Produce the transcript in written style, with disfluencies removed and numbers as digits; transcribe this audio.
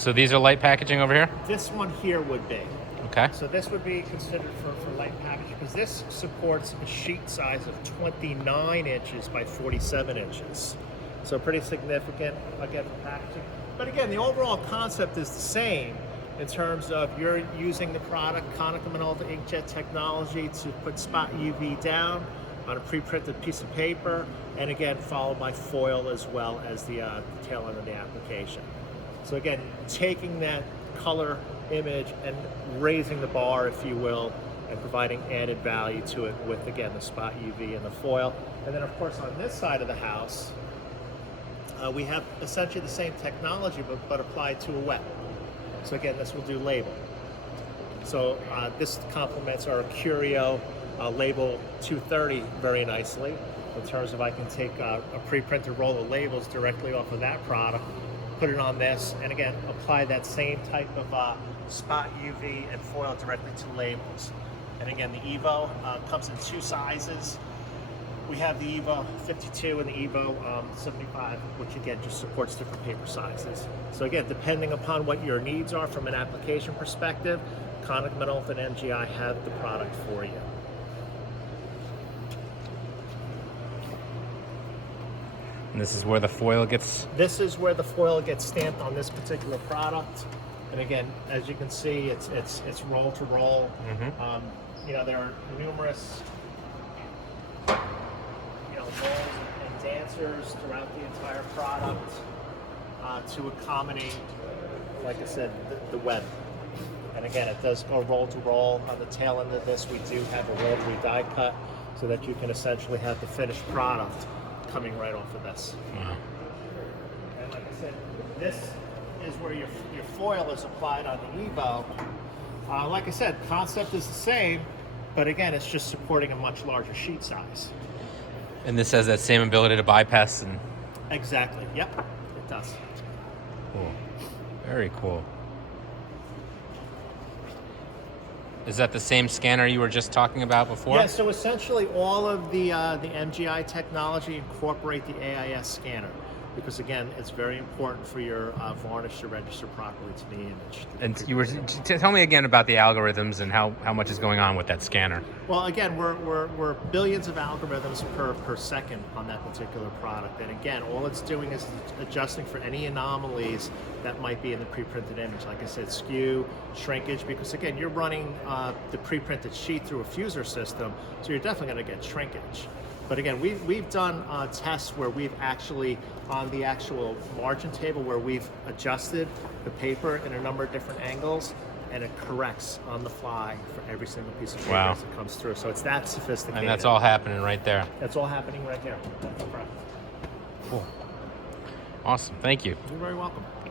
So these are light packaging over here? This one here would be. Okay. So this would be considered for light packaging because this supports a sheet size of 29 inches by 47 inches. So pretty significant, again, for packaging. But again, the overall concept is the same in terms of you're using the product, Konica Minolta inkjet technology, to put spot UV down on a pre-printed piece of paper, and again, followed by foil as well as the tail end of the application. So again, taking that color image and raising the bar, if you will, and providing added value to it with, again, the spot UV and the foil. And then, of course, on this side of the house, we have essentially the same technology, but applied to a wet. So again, this will do label. So this complements our Curio label 230 very nicely in terms of I can take a pre-printed roll of labels directly off of that product, put it on this, and again, apply that same type of spot UV and foil directly to labels. And again, the Evo comes in two sizes. We have the Evo 52 and the Evo 75, which again just supports different paper sizes. So again, depending upon what your needs are from an application perspective, Konica Minolta and MGI have the product for you. And this is where the foil gets... This is where the foil gets stamped on this particular product. And again, as you can see, it's roll to roll. You know, there are numerous rolls and dancers throughout the entire product to accommodate, like I said, the web. And again, it does go roll to roll. On the tail end of this, we do have a rotary die cut so that you can essentially have the finished product coming right off of this. Wow. And like I said, this is where your foil is applied on the Evo. Like I said, concept is the same, but again, it's just supporting a much larger sheet size. And this has that same ability to bypass and... Exactly, yep, it does. Cool. Very cool. Is that the same scanner you were just talking about before? Yeah, so essentially all of the MGI technology incorporate the AIS scanner because again, it's very important for your varnish to register properly to the image. And you were tell me again about the algorithms and how much is going on with that scanner. Well, again, we're billions of algorithms per second on that particular product, and again, all it's doing is adjusting for any anomalies that might be in the pre-printed image. Like I said, skew, shrinkage, because again, you're running the pre-printed sheet through a fuser system, so you're definitely going to get shrinkage. But again, we've done tests where we've actually, on the actual margin table, where we've adjusted the paper in a number of different angles, and it corrects on the fly for every single piece of paper as it comes through. So it's that sophisticated. And that's all happening right there. That's all happening right here. That's correct. Cool. Awesome. Thank you. You're very welcome.